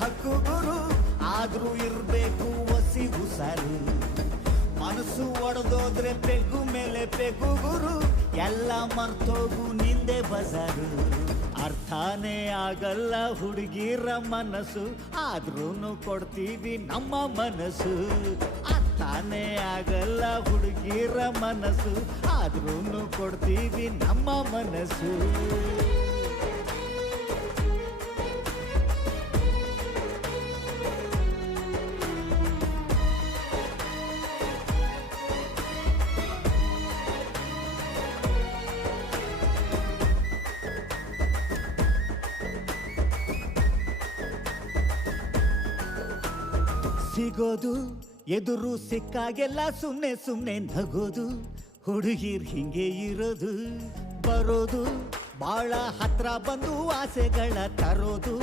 ಹಕ್ಕು ಗುರು, ಆದ್ರೂ ಇರ್ಬೇಕು ಒಸಿ ಹುಷಾರು. ಮನಸ್ಸು ಒಡೆದೋದ್ರೆ ಪೆಗ್ಗು ಮೇಲೆ ಪೆಗ್ಗು ಗುರು, ಎಲ್ಲ ಮರ್ತೋಗು ನಿಂದೆ ಬಜಾರು. ಅರ್ಥನೇ ಆಗಲ್ಲ ಹುಡುಗಿರ ಮನಸ್ಸು, ಆದ್ರೂ ಕೊಡ್ತೀವಿ ನಮ್ಮ ಮನಸ್ಸು. ಅರ್ಥನೇ ಆಗಲ್ಲ ಹುಡುಗಿರ ಮನಸ್ಸು, ಆದ್ರೂ ಕೊಡ್ತೀವಿ ನಮ್ಮ ಮನಸ್ಸು. ಸಿಗೋದು ಎದುರು ಸಿಕ್ಕಾಗೆಲ್ಲ ಸುಮ್ನೆ ಸುಮ್ನೆ ನಗೋದು, ಹುಡುಗಿರ್ ಹಿಂಗೆ ಇರೋದು. ಬರೋದು ಬಾಳ ಹತ್ರ ಬಂದು ಆಸೆಗಳ ತರೋದು,